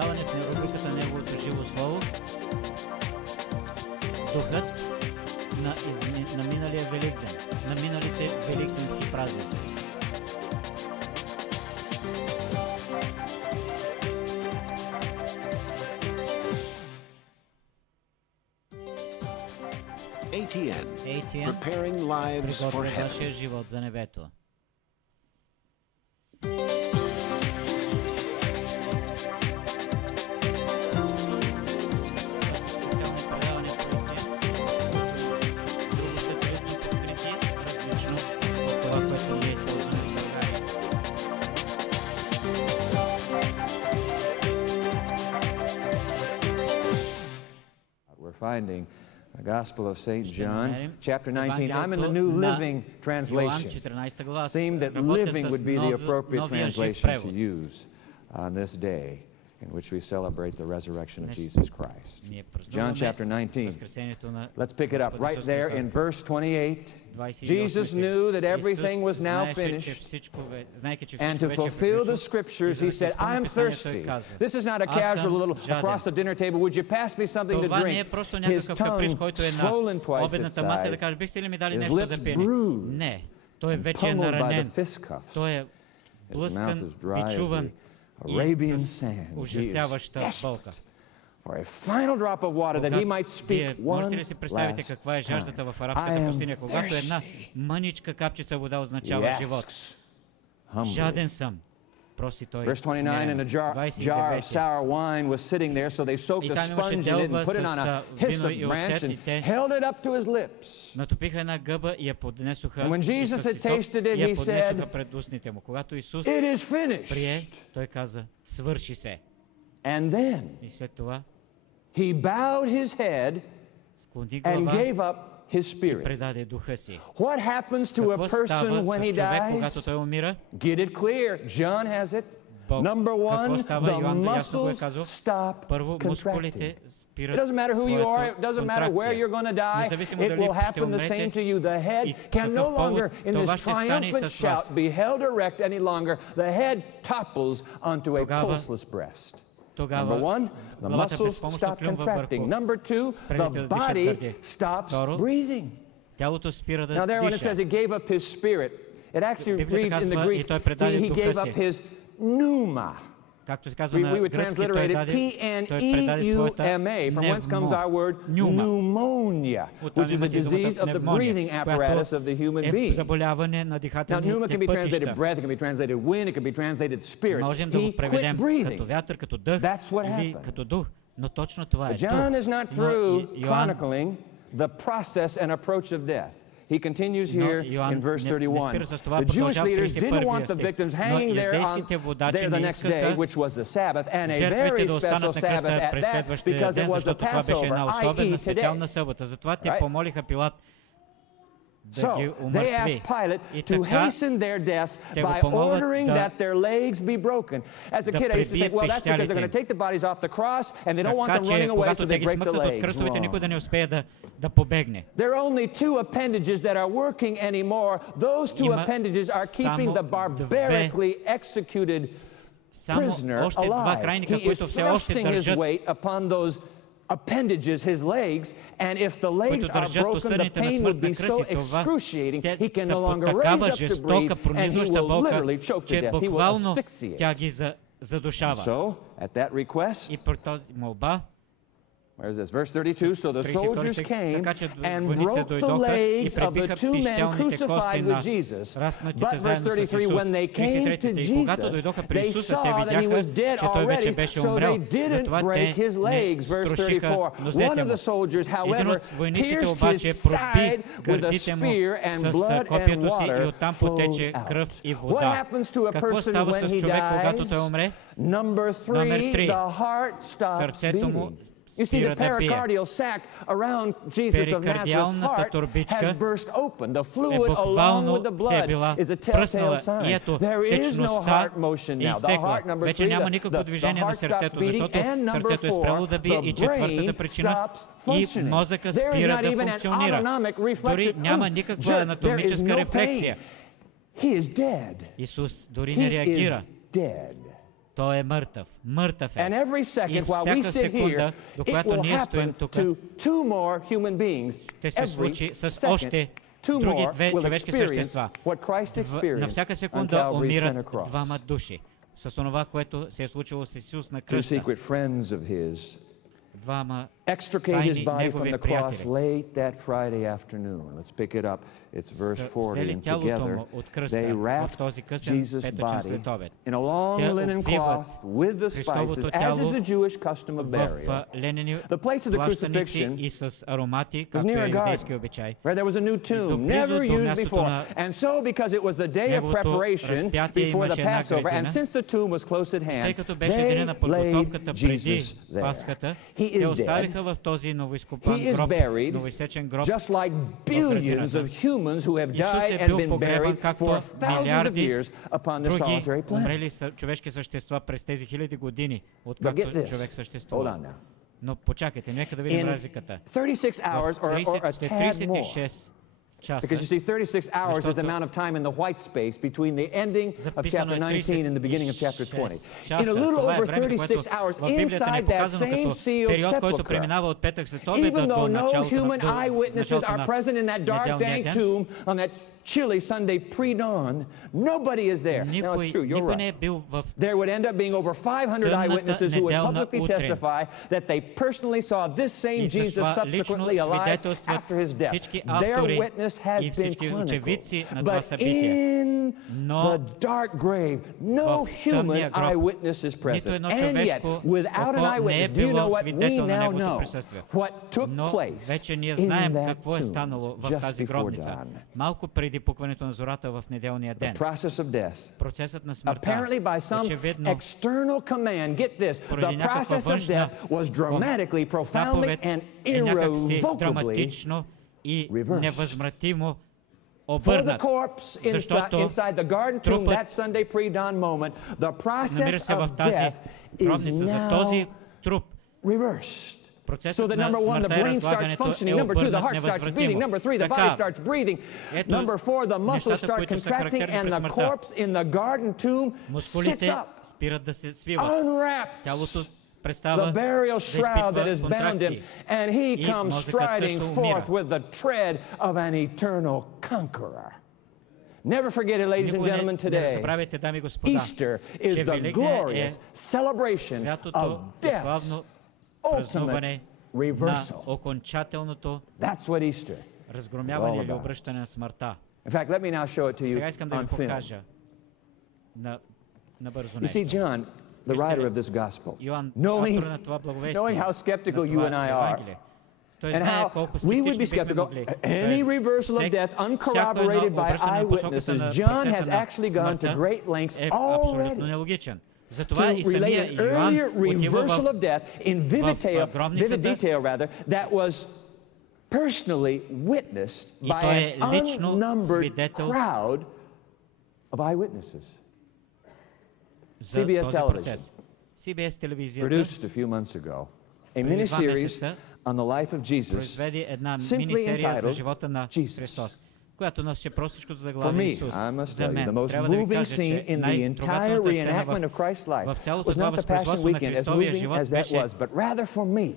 предаване в рубриката Неговото живо слово. Духът на миналия Великден, на миналите великденски празници. ATN, preparing lives for приготвя heaven. вашия живот за небето. We're finding the Gospel of St. John, chapter 19. I'm in the New Living Translation. Seemed that living would be the appropriate translation to use on this day in which we celebrate the resurrection of Jesus Christ. John chapter 19. Let's pick it up right there in verse 28. Jesus knew that everything was now finished, and to fulfill the scriptures, he said, I'm thirsty. This is not a casual little across the dinner table, would you pass me something to drink? His tongue swollen twice its size, his lips bruised, and pummeled by the fist cuffs. His mouth is dry as the Arabian sand. He is desperate for a final drop of water that he might speak one можете ли си представите каква е жаждата в арабската пустиня, когато една мъничка капчица вода означава живот? Жаден съм, проси той. Verse 29, and a jar of sour wine was sitting there, so they soaked a sponge in it and put it on a hyssop branch and held it up to his lips. Натопиха една гъба и я поднесоха. And when Jesus had tasted it, he said, пред устните му. Когато Исус it is finished. прие, той каза, свърши се. And then И след това he bowed his head склони and глава gave up his и spirit. предаде духа си. What happens to a Какво person става when he с човек, dies? когато той умира? Get it clear. John has it. Number Какво one, става? the Йоан ясно го е muscles казал. stop Първо, contracting. мускулите It спират doesn't matter who you are. It своята doesn't matter where you're контракция. going to die. Независимо It дали will ще happen the same умрете to you. The head и can по no какъв повод, longer, in това this ще стане и triumphant с вас. shout, be held erect any longer. The head topples onto a Тогава- pulseless breast. Number Тогава one, the главата muscles безпомощно stop клюмва contracting. върху Number two, спрелите the да дишат body гърди. stops Второ, breathing. тялото спира Now да there when it says диша. he gave up his spirit, it actually Библията reads in the казва, и Greek, той предаде he духа gave си. up his pneuma. Както се казва We на would гръцки, той transliterate it предаде своята P-N-E-U-M-A, from whence comes our word pneumonia, which is a disease of the breathing apparatus of the human being. заболяване на Now, pneuma дихателните can be translated пътища. breath, it can be translated wind, it can be translated spirit. Можем да He го quit преведем breathing. като вятър, като дъх That's what или happened. като дух. Но точно това е But John is not дух. Но through Йоан chronicling the process and approach of death. He continues here Йоан in verse не 31. спира с това, The Jewish продължава в leaders didn't 31 want the стих. victims Но hanging there юдейските водачи the не next day, искаха which was the Sabbath, and a жертвите very да special останат на Sabbath кръста at през that, следващия because it ден, was the защото това беше една Passover, особена, i.e. специална today. събота. Затова те Right? помолиха Пилат да ги So, they умъртви. asked Pilate И to така hasten their deaths те го by помолват ordering да- that their legs be broken. As a да kid, I used to пребие think, well, that's because they're going to пищялите. take the bodies off the cross and they don't want Така them че, running away, so когато те they ги break the смъкнат от legs. кръстовете, никой Wrong. да не успее да побегне. There are only two appendages that are working anymore. Those two Има appendages are keeping само the barbarically executed Само prisoner още два alive. крайника, He is които все още thrusting his държат, weight upon those appendages, his legs, and if the legs които are държат broken, the осъдените на pain would смъртна be so кръст и това, excruciating, те he can са no под longer raise такава up to жестока, breathe, and he пронизваща will болка, literally choke to че death. He will буквално asphyxiate. тя ги задушава. So, at that request, И при този молба, where is this? Verse 32, so the 32 soldiers стих, came така че and войниците broke the дойдоха и legs of the пребиха two men пищялните кости crucified на with Jesus. разпнатите But verse заедно с 33, Исус. when they came 33 to стих. Когато Jesus, дойдоха при they Исуса, те saw that he видяха, was dead че той вече already, беше so умрял. they didn't Затова break те his legs. не Verse струшиха 34, one нозете of му. the soldiers, Един however, от войниците pierced обаче his проби side with a гърдите му spear, and с blood and копието си и water оттам flowed потече out. кръв и What вода. happens to a Какво person става when с he човек, когато той dies? умре? Number Номер 3, три. the heart stops Сърцето му beating. You see, the спира да бие. pericardial sac around Jesus of Nazareth's Перикардиалната heart турбичка has burst open. The е fluid along буквално with the се е blood била is a telltale пръснала и sign. ето There is no течността heart motion е now. The изтекла. heart, number Вече 3, няма никакво движение на heart stops сърцето, beating, защото and number сърцето е спряло 4, да бие. И the четвъртата brain причина, stops и functioning. мозъка There is спира not да even an функционира. autonomic reflex. Дори няма никаква Jerk, there is анатомическа no рефлексия. pain. He is dead. Исус дори He не is реагира. dead. Той е мъртъв. Мъртъв е. And every И second while we всяка sit секунда, here, до it която will ние стоим happen тук, to two more human beings. ще се Every случи с second, още two други more две will човешки experience същества. what Christ На experienced всяка on секунда Calvary's умират center cross. двама души. С онова, което се е случило с Исус на Two кръста. secret friends of his Двама extricate his тайни body from негови the cross приятели late that Friday afternoon. Let's pick it up. It's verse 40. взели And тялото together му от they кръста в wrapped този късен Jesus' петъчен body следобед. in a long Те linen обвиват cloth with the Христовото spices, as тяло is the Jewish custom of burial. в ленени The place of the плащаници crucifixion и с аромати, was както near е a юдейски garden, обичай. where there was a new tomb, Близо never до used мястото before. на And so, because it was the day of неговото preparation разпятие before the имаше една Passover, and градина. since the tomb was close at hand, Тъй като беше деня на they laid подготовката преди Jesus there. Пасхата, He те is оставиха dead. в този новоизкопан He is гроб, buried, новоизсечен гроб. just like billions of humans who have Исус died е and бил been погребан, buried както for thousands of милиарди years upon the други solitary planet. умрели човешки същества през тези хиляди години, But get откакто this. човек Hold съществува. on now. Но почакайте, нека да видим In разликата. 36 hours or a След tad more. 36 часа, Because you see, 36 hours is the Защото amount of time in the white space between the ending of записано chapter е 19 and the beginning of chapter 20. 36 In a часа. little Това е over време, 36 което hours в Библията ни е inside that показано same като sealed период, който sepulchre. преминава от петък след обеда Even до though no началото human eyewitnesses are на present in that dark, неделния dank ден, tomb on that chilly Sunday pre-dawn, nobody is there. Now, it's true, you're никой не е right. бил в There would end up being over 500 eyewitnesses who would неделна publicly утрин. testify that they personally saw this same И с Jesus това subsequently лично alive свидетелстват after his death. всички Their автори witness has и been всички очевидци на clinical. това But събитие. in Но the dark grave, no в human тъмния гроб eyewitness is нито present. едно And yet, човешко without an око не е eyewitness, do you know било what we свидетел на now неговото know? присъствие. What took Но place вече ние in знаем that какво е tomb станало в just тази before гробница. dawn. Малко преди пукването на зората в неделния The ден. process of death. Процесът на смъртта. Apparently by some Очевидно, external command, get this, the поради някаква process of външна death was dramatically, profoundly, заповед and е някакси irrevocably драматично и reversed. невъзмратимо For the обърнат. corpse Защото inside the garden tomb трупът that Sunday pre-dawn moment, the намира process се в of тази death is гробница. За този now труп reversed. So процесът that на number one, the смъртта и brain starts разлагането functioning. е Number two, the обърнат heart starts beating. невъзвратимо. Number three, the body Така, starts breathing. ето Number four, the muscles нещата, start които са contracting, характерни and при the смъртта. corpse in the garden tomb sits Мускулите up, спират да се свиват. unwrapped. Тялото престава The burial да shroud that изпитва is bound him, контракции. and he И comes мозъкът striding също forth умира. with the tread of an eternal conqueror. Never forget it, ladies and Никога gentlemen, не today. забравяйте, дами и господа, Easter is че the Великден е glorious celebration of святото и death's славно ultimate празнуване на reversal. окончателното That's what Easter. разгромяване all или about. обръщане на смъртта. In fact, let me now show it to you Сега искам да ви on film. покажа набързо You see, нещо. John, the writer of this gospel, Йоан, knowing, автор на това благовестие, knowing how skeptical на you and това I are, Евангелие, той and знае how колко we would be скептични бихме skeptical. могли. Any reversal of death uncorroborated by eyewitnesses, John has actually gone to great lengths е абсолютно already нелогичен. Затова и to relate самия an Йоан earlier отива reversal of в death in vivid гробницата detail that was personally witnessed И by той е an лично unnumbered свидетел crowd of eyewitnesses. за CBS този television процес. CBS телевизията Produced a few months ago a преди 2 miniseries месеца on the life of Jesus, произведе една simply мини-серия за entitled живота на Jesus. Христос, която носеше простичкото For заглавие me, Исус. I must За tell you, мен the most трябва да ви moving кажа, scene че in the entire най-трогателната сцена reenactment of Christ's life в цялото was това not the Passion възпроизводство на Weekend, as Христовия moving живот as that беше was, but rather for me,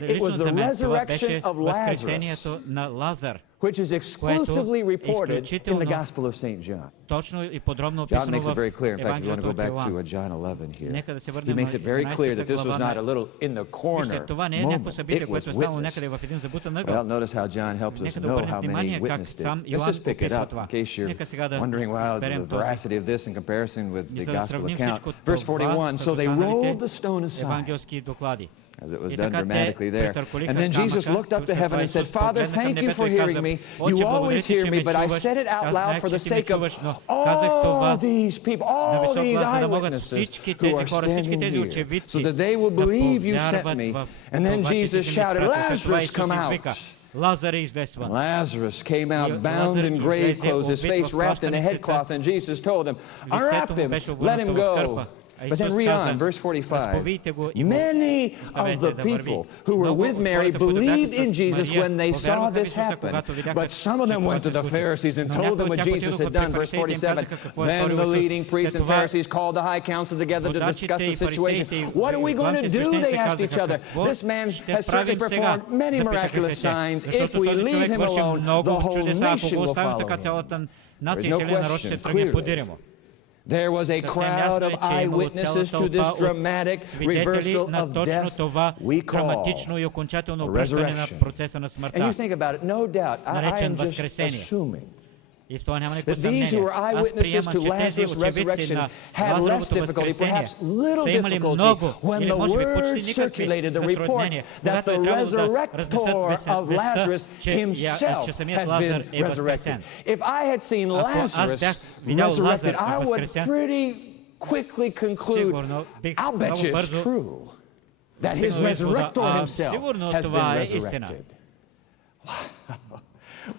it лично was за the мен това resurrection беше of възкресението на Лазар, which is exclusively reported in the изключително Gospel of St. John. точно и подробно John описано makes it в very clear. In fact, you want to Евангелието go от back Йоан. to John 11 here. Нека да се He върнем makes it very clear that this was not a 11 little in the corner Вижте, това не е някакво moment. събитие, It което was е станало някъде witnessed. в един забутан Well, ъгъл. notice how John helps us Нека да know обърнем how many внимание как witnessed сам it. Let's Йоан just pick it описва up in това. case you're Нека сега да wondering, wow, the изберем този. veracity of this in comparison with И the за да Gospel сравним account. всичко Verse това 41, с so they rolled the останалите stone aside, евангелски доклади. as it was И done така те dramatically there. претърколиха And then Jesus камъка, looked up to след heaven това and said, Исус Father, погледна към thank you небето for и каза, hearing me. You Отче, always благодаря ти, hear че me, ме but I чуваш. said it out Аз loud знаех, for че the ти ме sake of чуваш, но казах all това these people, на all висок these глас, за да могат eyewitnesses всички who тези are хора, всички standing тези here, очевидци so that they will да believe you sent повярват me. в And then това, че ти Jesus си ме shouted, изпратил. След това Lazarus, Исус come извика, out. Лазар излез вън. Lazarus came out И bound Лазар in grave излезе clothes, his обвит face в wrapped in a плащаницата. headcloth, and Jesus told him, Unwrap Лицето му him, беше let обърнато him в кърпа. go. А But then read on, verse 45. Many of the people who were with Mary believed in Jesus when they saw this happen. But some of them went to the Pharisees and told them what Jesus had done. Verse 47. Then the leading priests and Pharisees called the high council together to discuss the situation. What are we going to do? They asked each other. This man has certainly performed many miraculous signs. If we leave him alone, the whole nation will follow him. There's no question, clearly. There was a crowd of eyewitnesses to this dramatic reversal of death we call a resurrection. And you think about it, no doubt, I am just assuming that these who were eyewitnesses to Lazarus' resurrection had less difficulty, perhaps little difficulty, when the word circulated, the report that the resurrector of Lazarus himself has been resurrected. If I had seen Lazarus resurrected, I would pretty quickly conclude, I'll bet you it's true that his resurrector himself has been resurrected.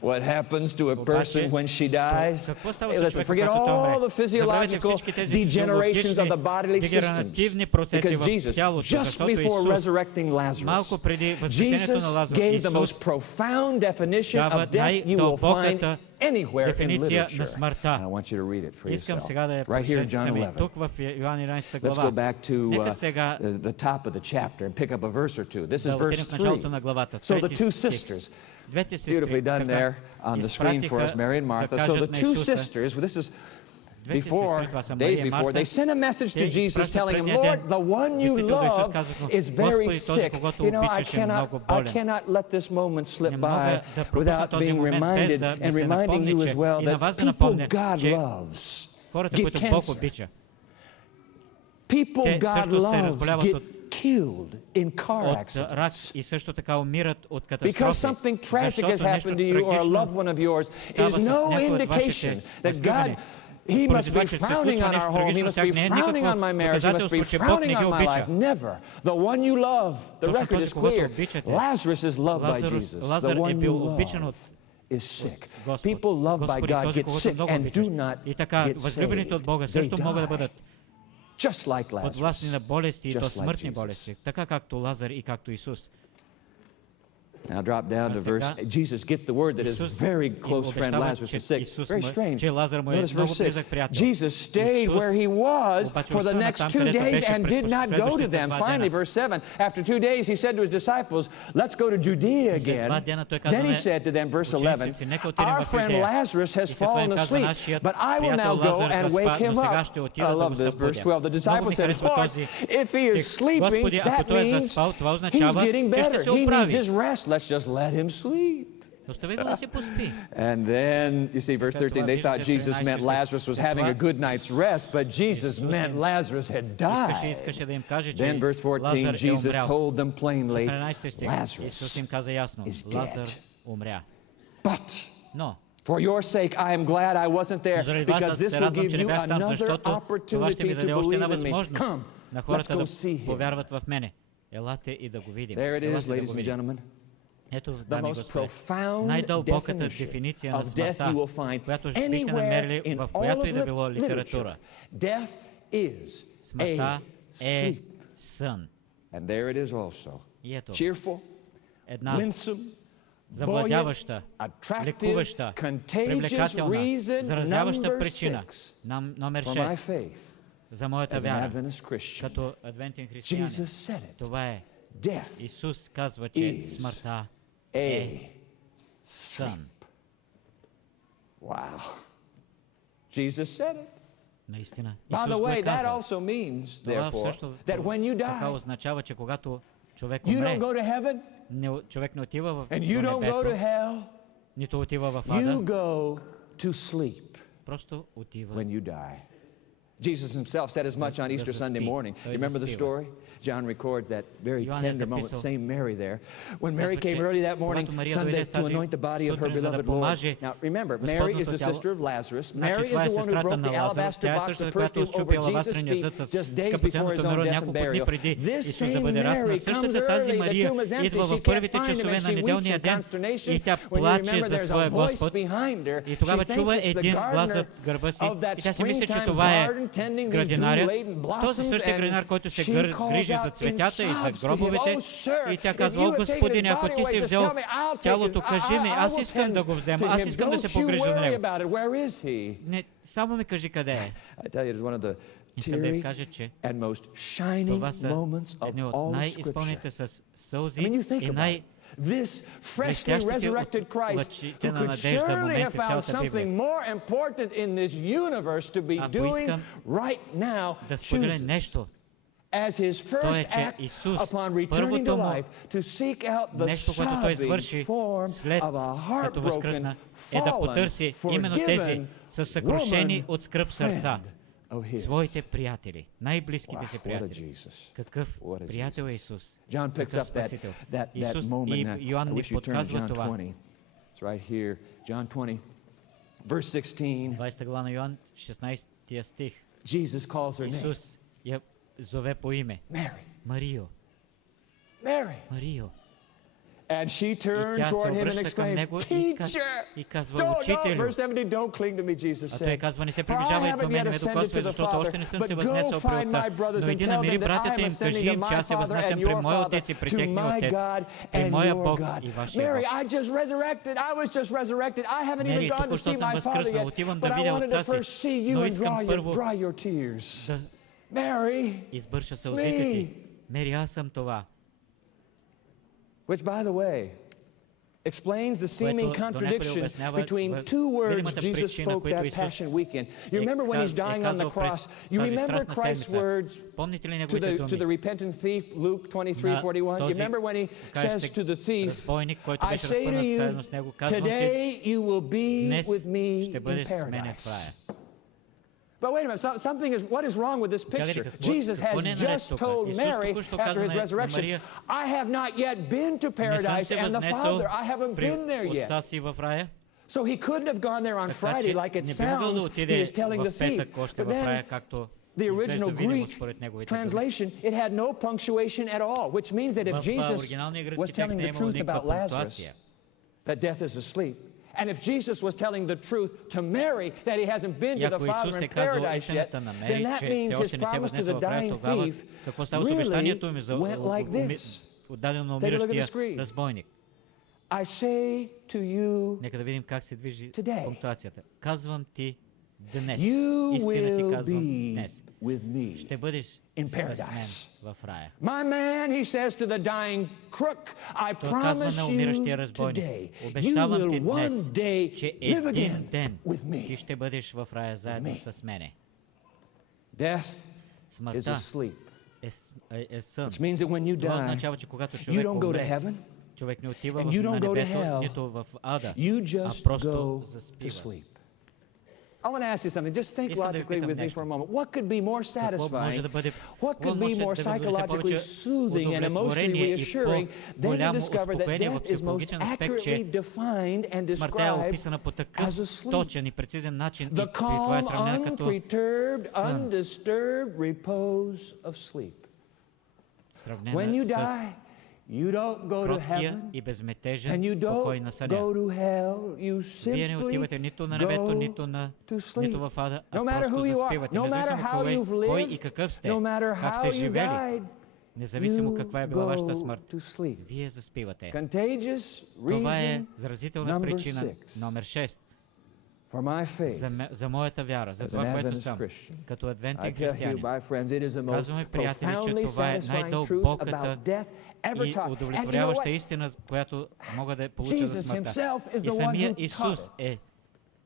What happens to a person when she dies? Hey, listen, forget all the physiological degenerations of the bodily systems. Because Jesus, just before resurrecting Lazarus, Jesus gave the most profound definition of death you will find anywhere in literature. And I want you to read it for yourself. Right here in John 11. Let's go back to the top of the chapter and pick up a verse or two. This is verse 3. So the two sisters, beautifully done there on the screen for us, Mary and Martha. So the two sisters, this is days before, they sent a message to Jesus telling him, Lord, the one you love is very sick. You know, I cannot let this moment slip by without being reminded and reminding you as well that people God loves get cancer. People God loves get killed in car accidents. Because something tragic has happened to you or a loved one of yours is no indication that God, He must be frowning on our home, He must be frowning on my marriage, He must be frowning on my life. Never. The one you love, the record is clear. Lazarus is loved by Jesus. The one you love is sick. People loved by God get sick and do not get saved. They die. Just like Lazarus. Just like Jesus. Now drop down to verse, Jesus gets the word that his very close friend Lazarus is sick. Very strange. Notice verse 6. Jesus stayed where he was for the next 2 days and did not go to them. Finally, verse 7, after 2 days he said to his disciples, let's go to Judea again. Then he said to them, verse 11, our friend Lazarus has fallen asleep, but I will now go and wake him up. I love this, verse 12. The disciples said, Lord, if he is sleeping, that means he's getting better. He needs his rest. Let's just let him sleep. And then, you see, verse 13, they thought Jesus meant Lazarus was having a good night's rest, but Jesus meant Lazarus had died. Then, verse 14, Jesus told them plainly, Lazarus is dead. But for your sake, I am glad I wasn't there, because this will give you another opportunity to believe in me. Come, let's go see him. There it is, ladies and gentlemen. The most profound definition of death you will find anywhere in all of the literature. Death is a sleep. And there it is also. Cheerful, winsome, buoyant, attractive, contagious reason number 6 for my faith as an Adventist Christian. Jesus said it. Death is a sleep. Wow. Jesus said it. By the way, that also means, therefore, that when you die, you don't go to heaven, and you don't go to hell, you go to sleep when you die. Jesus himself said as much on Easter Sunday morning. You remember the story? John records that very tender moment, same Mary there. When Mary came early that morning, Sunday, to anoint the body of her beloved Lord. Now remember, Mary is the sister of Lazarus. Mary is the one who broke the alabaster box of perfume over Jesus' feet just days before his own death and burial. This same Mary comes early, the tomb is empty, she can't find him, and she weeps in consternation. When you remember there's a voice behind her, she thinks it's the gardener of that springtime garden градинаря, този същия градинар, който се грижи за цветята и за гробовете, и тя казва: "О, Господине, ако ти си взел тялото, кажи ми, аз искам да го взема, аз искам да се погрижа за него. Не, само ми кажи къде е." Искам да ви кажа, че това са едни от най-изпълните с сълзи и най-блестящите лъчите на надежда моменти в цялата Библия. Ако искам да споделя нещо, то е, че Исус, първото му нещо, което Той извърши след като възкръсна, е да потърси именно тези със съкрушени от скръб сърца, своите приятели, най-близките си приятели. Какъв приятел е Исус? Какъв Спасител? Исус и Йоан ни подсказва това. 20 глава на Йоан, 16 стих. Исус я зове по име. Марио. Марио. And she И turned тя се toward him and обръща към exclaimed, него и казва: Don't, "Учителю." verse 70, don't cling to me, Jesus А той said. казва: "Не се приближавай до мен, ме докосвай, защото още не съм се възнесъл при Отца. Но иди намери братята им, кажи им, че аз се възнасям при моя Отец и при техния Отец, при моя Бог и вашия Бог." Мери, току-що съм възкръснал, отивам да видя Отца си, но искам първо да избърша сълзите ти. Мери, аз съм това. Which, by the way, explains the seeming contradiction between two words Jesus spoke that Passion Weekend. You remember when he's dying on the cross, you remember Christ's words to the repentant thief, Luke 23:41? You remember when he says to the thief, "I say to you, today you will be with me in paradise." But wait a minute, what is wrong with this picture? Jesus has just told Mary after his resurrection, "I have not yet been to paradise and the Father, I haven't been there yet." So he couldn't have gone there on Friday like it sounds he is telling the thief. But then the original Greek translation, it had no punctuation at all, which means that if Jesus was telling the truth about Lazarus, that death is asleep, and if Jesus was telling the truth to Mary that he hasn't been to the Father in paradise yet, then that means his promise to the dying thief really went like this. Take a look at the screen. I say to you today, казвам ти днес, you истина ти will казвам be днес, with me ще бъдеш in с мен paradise. в рая. My man, he says to the dying crook, I Той казва promise на you умиращия разбойник: today, you "Обещавам ти will one днес, day че live един again ден with me." ти ще бъдеш в рая заедно me. с мене. Death is Смъртта asleep. е сън. Which means that when you Това die, означава, че когато you човек don't go to умре, heaven, човек не отива and you на don't go to небето, hell. нито в ада, you а just просто go to заспива. sleep. I want to ask you something. Just think Искам да ви logically питам with me нещо. for a moment. What could be more Какво може satisfying? да бъде, What could be more psychologically soothing and emotionally reassuring than to по-голямо discover that успокоение в death is most психологичен аспект, accurately че defined and смъртта е described описана по такъв as a sleep? точен и прецизен начин, и The при това е calm, сравнена като unperturbed, сън. undisturbed repose of sleep. When Сравнена you с die, you don't go to кроткия heaven и and безметежен you покой на don't съня. go to hell. You Вие не simply отивате нито на небето, go нито to sleep. нито в ада, а No matter просто who you are, заспивате. no matter Независимо how you've кой и lived, какъв сте, no matter как how сте you живели, died, независимо каква е била вашата you смърт, go to sleep. вие заспивате. Contagious Това е reason заразителна number причина 6 номер 6 for my faith за моята вяра, за as това, an което Adventist съм, Christian. като I адвентен tell you, християнин. my friends, it is the most Казваме, приятели, че profoundly това е satisfying truth най-дълбоката about death ever и taught. And you know удовлетворяваща what? истина, която мога да получа за Jesus смъртта. himself is И the one самия who Исус taught е,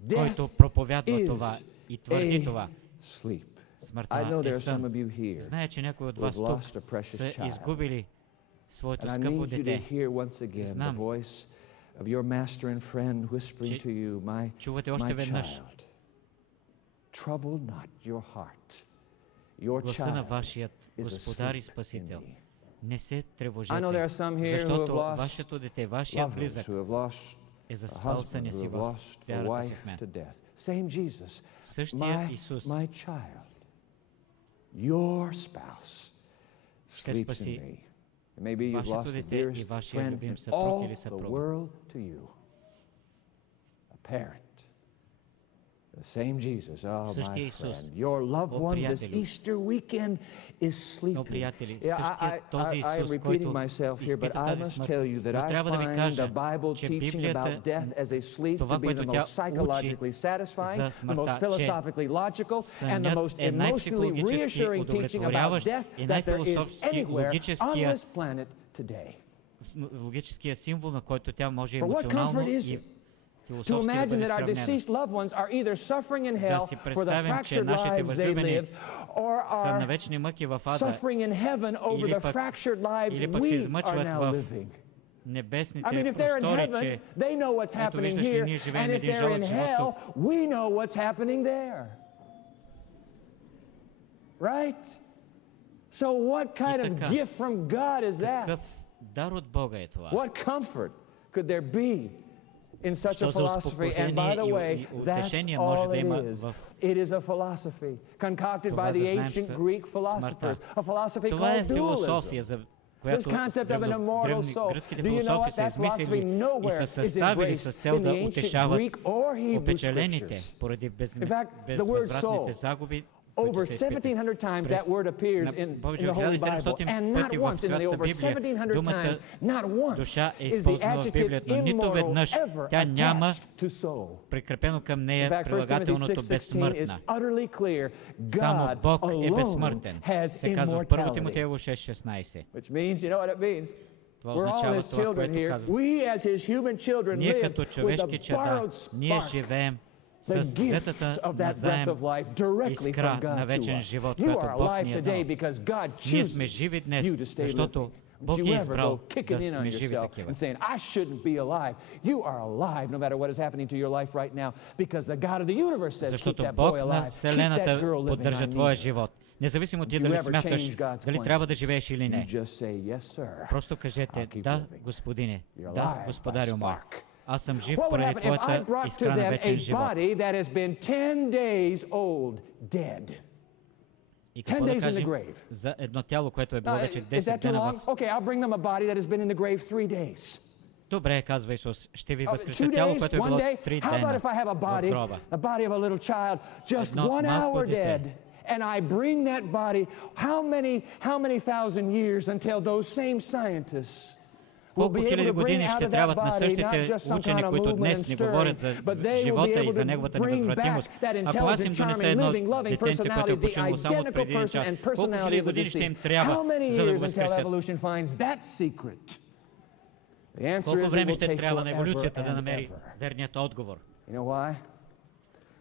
Death който проповядва is това и твърди това. sleep. Смъртта I know there е are some сън. of you here Зная, че някои от who вас have тук lost a precious са child. изгубили своето And I скъпо need you to дете. hear once again the Знам, voice of your master and friend whispering че to you, my чувате още веднъж child, trouble not your heart. Your гласа на child вашият is Господар и asleep in Спасител. me. Не се I know there тревожете, are some here who have защото lost вашето дете, вашият loved ones близък who have lost е a заспал husband, съня who си have в lost a вярата си в wife мен. to death. Same Jesus, Същия Исус my child, your spouse ще sleeps спаси in me. And maybe you've вашето lost the дете и dearest вашия friend любим in съпруг all или the съпруга. world to you, a parent The same Jesus. Oh, Същия my Исус. friend. Your loved О, one this приятелю. Easter weekend is sleeping. Но, приятели, Yeah, същия този I am Исус, repeating който myself here, but изпита I тази must смърт. tell you that Но I трябва да ви find кажа, the Bible че teaching Библията, about death as a sleep това, to be което the тя most psychologically учи satisfying, за the most смъртта, че philosophically logical, and the сънят most е emotionally най-психологически reassuring teaching about удовлетворяващ death и that there is най-философски anywhere on логическия this planet today. логическия символ, на който тя може For what емоционално comfort is и it to философски да imagine бъде that our сравнена. deceased loved ones are either suffering in Да hell си for the представим, че fractured нашите lives they възлюбени lived, or са на are вечни мъки в ада, suffering in heaven over или the пък fractured lives се we are измъчват now в living. небесните I mean, if they're in простори, heaven, че they know what's ето happening виждаш ли, here, ние живеем and if един they're жалък in живот hell, тук. we know what's happening there. Right? So what kind of така, gift from God is that? Какъв дар от Бога е това? What comfort could there be in such a Що за philosophy? And by the way, и that's утешение може all да it има is. в It is a philosophy concocted това by да the знаем ancient с Greek смъртта. philosophers, a philosophy Това е called dualism. философия, за която This concept of an immortal soul. гръцките Do you know философи what? са That philosophy измислили и nowhere са is съставили с embraced цел in да the ancient утешават Greek or Hebrew опечалените scriptures. поради In fact, the word безвъзвратните soul, загуби, over които се изпитват. 1,700 times that word appears in повече the от Holy Bible, 1700 and not пъти в once in the Святата over Библия 1,700 думата times, not once душа е is the използвана в adjective Библията, но нито immortal веднъж ever тя няма attached to soul. прикрепено към In нея fact, 1 Timothy прилагателното 6:16 is безсмъртна. utterly clear. Само God Бог е alone безсмъртен. has Се казва в 1 immortality. Тимотеево 6:16. Which means, you know what it means? Това We're all означава his това, children което here. казва. We as his human children Ние live като with човешки a чада, borrowed ние spark, живеем the с gift взетата of that breath назаем of life directly искра from God на to вечен us. живот, You която are Бог alive ни е today дал. because God Ние сме chooses живи днес, you to stay защото living. Бог Don't е you ever избрал go kicking да in on сме живи yourself такива. and saying, I shouldn't be alive. You are alive no matter what is happening to your life right now because the God of the universe says, keep Защото that Бог boy на alive. Keep that Вселената girl living. поддържа I твоя need her. живот. Независимо ти Did you дали ever смяташ, change God's дали plan? трябва да живееш или You не. just say, yes, sir. Просто кажете, I'll keep да, living. Господине, You're да, alive by Господарю мой. spark. Аз съм жив What would поради happen if I Твоята brought to искра на them вечен a живот? body that has been 10 days old, dead? И какво 10 да days in the кажем grave. за едно тяло, което е било Now, вече is 10 that too дена long? в... Okay, I'll bring them a body that has been in the grave 3 days. Добре, казва Исус, ще ви 2 възкреся тяло, days, което е 1 било day. 3 How about дена if I have a в body, гроба. the body of a little child, just Едно 1 малко hour дете. dead, and I bring that body, how many thousand years until those same scientists will Колко be able хиляди to bring години out ще of that трябват на body not същите just some учени, kind of които movement днес and ни stirring, говорят за but they will be живота и able за to неговата bring back невъзвратимост. that Ако аз им intelligent, донеса charming, едно living, loving детенце, което е personality, the починало само identical преди един person час, and колко personality хиляди of the години ще им deceased. трябва, How many за да го years until възкресят? evolution finds that secret? The answer Колко is it време will ще take трябва на forever еволюцията да and намери ever. верният отговор? You know why?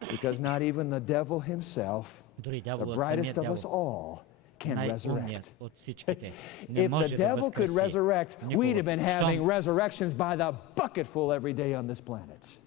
Because not even the devil himself, Дори the дявола, brightest самият of us дявол, all, can resurrect. най-умният от всичките, не If the може да devil could възкреси resurrect, we'd have been никого. having resurrections by the bucketful every day on this planet.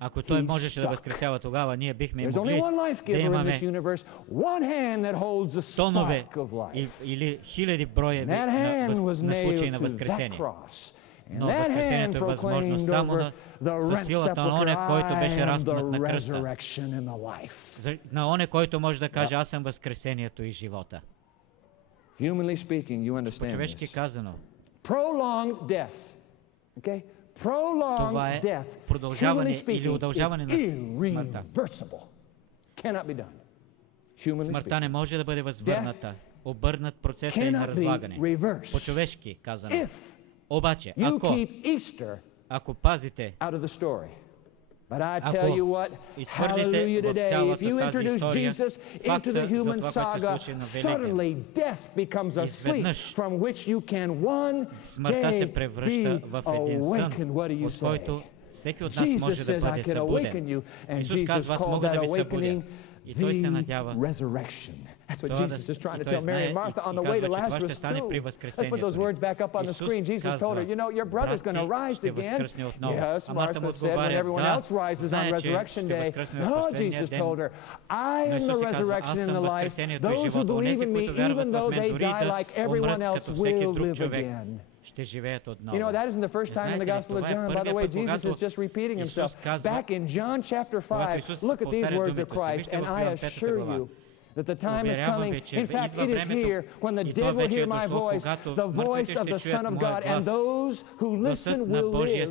Ако той He's можеше да stuck. възкресява, тогава ние бихме There's only могли one life да giver in имаме this universe, one hand that holds the тонове spark of life. или хиляди броеви That hand was на случаи nailed на to that възкресение. cross. And Но that hand възкресението е възможно proclaimed само over the за rent силата на оня, sepulchre, който I беше am разпнат the на кръста. resurrection and the life. На оня, който може да каже, аз съм възкресението и живота. Humanly speaking, you understand По-човешки this. казано, Prolonged death. Okay? Prolonged това е death, продължаване humanly или speaking, удължаване на is смъртта. irreversible. Cannot be done. Humanly Смъртта не speaking. може да бъде възвърната. Обърнат процеса и на Cannot be разлагане. reversed. По-човешки казано. If Обаче, you keep Easter ако пазите, out of the story. But I ако tell you what, изхвърлите hallelujah в today, if цялата you тази introduce история Jesus into the факта за human това, което се saga, случи на suddenly Великден, death becomes a sleep изведнъж from which you can one смъртта се day превръща be в един сън, awakened. What do you от който say? всеки от нас Jesus може да says, I бъде can awaken събуден. you, and Исус Jesus казва, аз called мога да that ви събудя. awakening И той се the надява resurrection. That's what това Jesus is trying to и той tell Mary and знае Martha on и the way to казва, че това ще Lazarus' стане при tomb. Let's put възкресението those words back up on the Исус screen. Jesus told her, казва, you know, your brother's going to брат ти rise ще again. възкръсне отново. Yes, А Марта му Martha said when отговаря, everyone да, else rises on знае, че resurrection ще day. възкръсне в No, последния Jesus ден. told her, I Но am the Исус си казва, resurrection аз and съм the life. възкресението и Those who живота. believe Онези, in me, които вярват even в though мен, they дори die да like everyone умрат else, като всеки will друг live човек, again. ще живеят отново. You know, that isn't the first time in the Знаете ли, Gospel of това е John. By the първият way, път, Jesus когато is just repeating himself. Исус казва, Back in John chapter когато 5, Исус look at these повтаря words of думите си. Christ, Вижте and в I Йоан 5 assure глава. you, that the time is coming. In fact, it is here when the dead will hear my voice, the voice of the Son of God, and those who listen will live.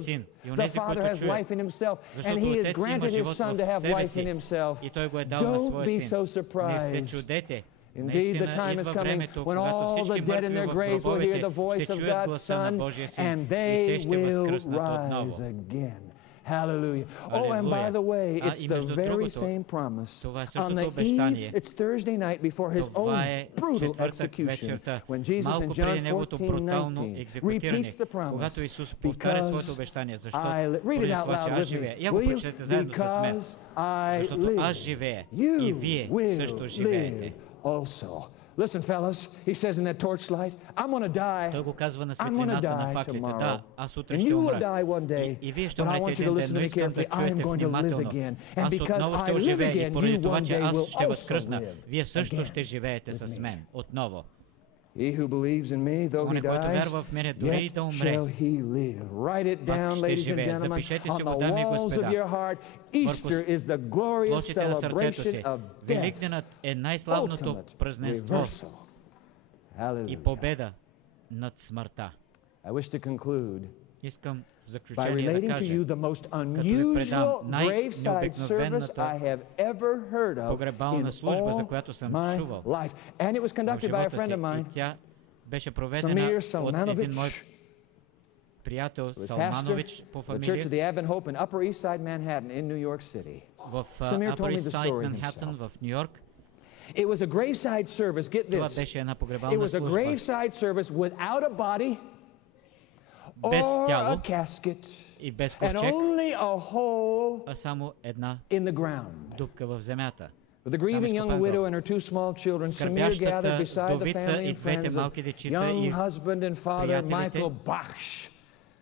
The Father has life in himself, and he has granted his Son to have life in himself. Don't be so surprised. Indeed, the time is coming when all the dead in their graves will hear the voice of God's Son, and they will rise again. Hallelujah. Oh, and by the way, it's the very same promise. On the eve, it's Thursday night before his own brutal execution, when Jesus in John 14:19 repeats the promise, because I live. Read it out loud with me, will you? Because I live, you will live also. Listen, fellas, he says in that torchlight, I'm going to die. Той го казва на I'm going to светлината на die факлите. tomorrow. Да, аз утре And ще you will умра. die one day, И вие ще but I умрете want you to един listen ден, но to me искам да carefully. I am чуете going to live внимателно. again. And Аз because отново ще I live оживея и again, поради you това, one че day аз will ще also възкръсна, live вие също again ще живеете with с me. мен отново. He who believes in me, though he Оня, който dies, вярва в мене, дори и yet да умре, shall he live. Write it down, пак ще ladies and живее. gentlemen, Запишете си on го, the дами и walls of господа. your heart. Easter is the glorious Плочите на сърцето celebration си. of Великденът death. е най-славното Ultimate празненство reversal. и Hallelujah. победа над смъртта. I wish to conclude Искам в by заключение да relating to кажа, you the most като ви предам unusual graveside service най-необикновената I have ever heard of погребална in служба, за all която съм my чувал life. And it was в conducted by a живота friend си. of mine, И тя беше проведена Samir от един мой Salmanovich, приятел who was pastor Салманович по of the Church of фамилия the Advent Hope in Upper East Side Manhattan in New York City. в Samir told Upper me East the Side, story Манхатън, himself. в Ню Йорк. It was a graveside service, get Това this. беше една It погребална was a служба graveside service without a body без or тяло a casket, и без and ковчег, only a hole а само една in the ground. дупка в земята. With the grieving young widow and her two small children, Samir gathered beside the вдовица family и and двете friends of малки дечица young и husband and father приятелите, Michael Bach,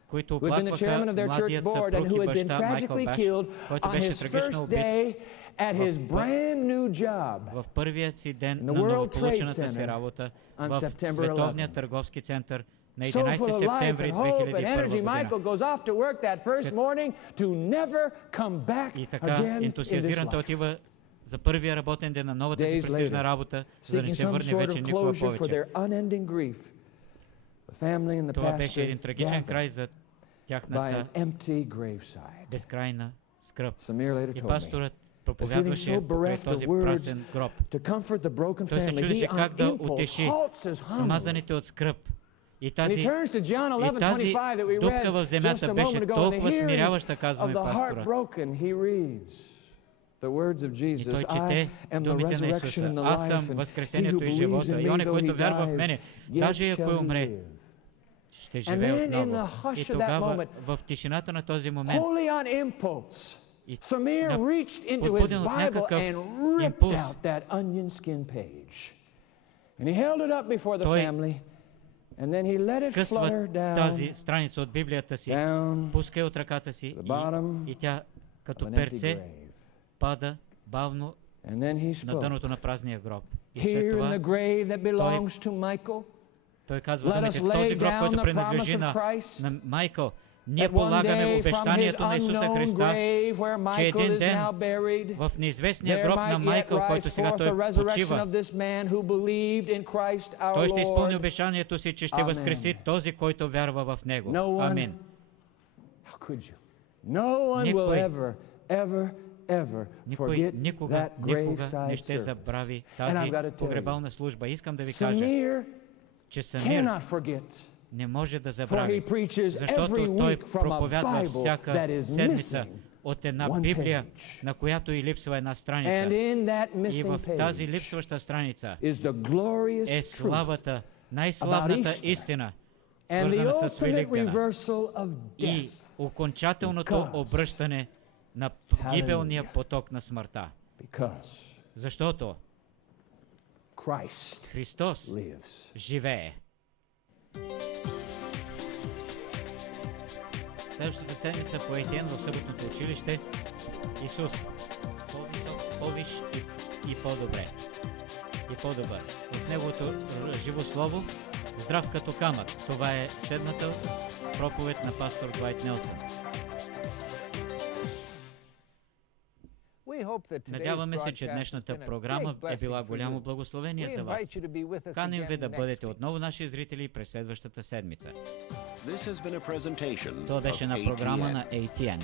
които who had been the chairman of оплакваха their church младият board and съпруг who и had been баща Майкъл tragically Баш, killed който on беше his трагично first убит day at his brand new job в първият си ден in на the World Trade новополучената си Center работа on в September Световния 11. търговски център на So full 11 of life септември and hope and 2001 energy, Michael година. goes off to work that first morning to never come back И така again in this ентусиазиран той life. отива за първия работен ден на новата си Days престижна later, работа, за да не seeking се some върне sort вече of никога closure for повече. their unending grief, the family and the Това беше pastor един трагичен край gathered за by an тяхната empty graveside. безкрайна скръб. Samir later И told me, пасторът feeling проповядваше so покрай bereft този of words празен гроб. to comfort the broken Той се family, he чудеше on как да impulse утеши halts his hunger. смазаните от скръб. И And he turns to John 11:25 that we дупка в read just земята a беше moment ago. In толкова the hearing смиряваща, казва of ми the пасторът. heartbroken, he reads the words of И Jesus. той I чете am the думите на resurrection Исуса. and the Аз съм life, and he възкресението who и believes живота. in И me, он, though който he вярва в dies, мене, yet даже и ако shall he умре, live. ще And живее then in отново. the hush И of that тогава, moment, в тишината на този момент, wholly on impulse, и Samir да reached into his подбуден от Bible някакъв and ripped импулс, out that onion skin page. And he held it up before the той family, and then he let it скъсва flutter тази down страница от Библията си, down пуска я от ръката си the bottom и тя of като an empty перце grave. пада бавно And then he на spoke. дъното на празния гроб. И след Here in това the grave that belongs to Michael, той казва let думите, us lay този гроб, down който the принадлежи promise of Christ, на Майкъл, ние that one полагаме day from his обещанието на Исуса unknown Христа, grave where че Michael един is ден now buried, в неизвестния there гроб на might yet Майкъл, който rise сега forth the той resurrection почива, of this man who believed in Christ our той ще изпълни Lord. обещанието си, че ще Амен. възкреси този, който вярва в него. No one- Амин. How could you? No one will Никой- ever Никой forget никога that не graveside ще service. забрави And I've тази got to tell you, погребална служба. Искам да ви кажа, Samir че Самир cannot forget, не може да for he забрави, preaches защото every той week from a проповядва Bible всяка that is седмица missing от една one Библия, page. на която и липсва една And страница. in that И missing в тази page липсваща страница is the glorious е truth славата, най-славната Easter истина, and the свързана с ultimate Великдена reversal of и death. окончателното Because- обръщане на гибелния поток на смъртта. Because Защото Christ Христос lives. живее. Следващата седмица по ATN в съботното училище Исус по-висок, по-виш и по-добре. И по-добър. В Неговото живо слово, здрав като камък. Това е седмата проповед на пастор Дуайт Нелсън. Надяваме се, че днешната програма е била голямо благословение за вас. Каним ви да бъдете отново наши зрители през следващата седмица. Това беше на програма на ATN.